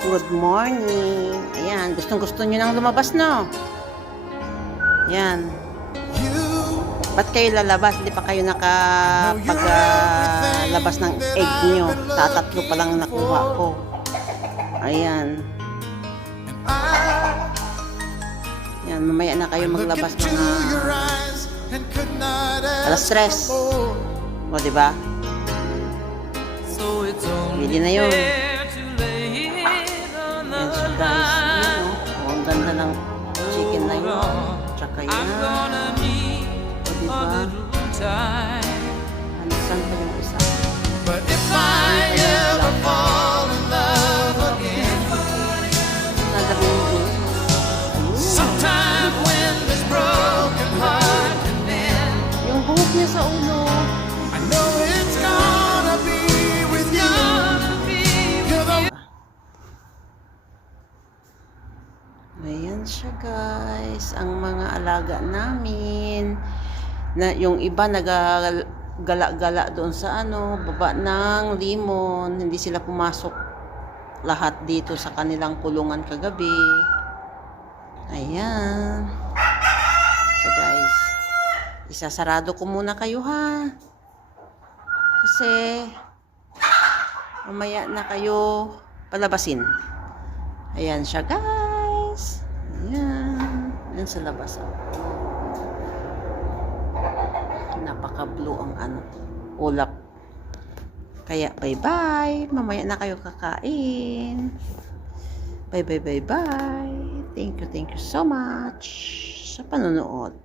Good morning. Ayan, gustong-gusto nyo nang lumabas, no? Ayan. Ba't kayo lalabas? Hindi pa kayo nakapag-labas ng egg nyo. Tatatlo pa lang nakuha ko. Ayan. Ayan, mamaya na kayo maglabas mga alas 3. O, diba? Pwede na yun. Ayan siya, guys. Ayan, oh. Ang ganda ng chicken na yun. Tsaka yan. O, diba? Alisan pa yung isa. But if I ever fall in love again, sometime when this broken heart can mend, yung buhok niya sa ulo. I know it's gonna be with you. You're the Ayan siya, guys. Ang mga alaga namin. Na, yung iba nagagala-gala doon sa baba ng limon. Hindi sila pumasok lahat dito sa kanilang kulungan kagabi. Ayan. So, guys, isasarado ko muna kayo, ha? Kasi mamaya na kayo palabasin. Ayan siya, guys. Ayan. Ayan sa labas, oh. Napaka-blue ang ulap. Kaya bye-bye. Mamaya na kayo kakain. Bye-bye. Thank you so much sa panonood.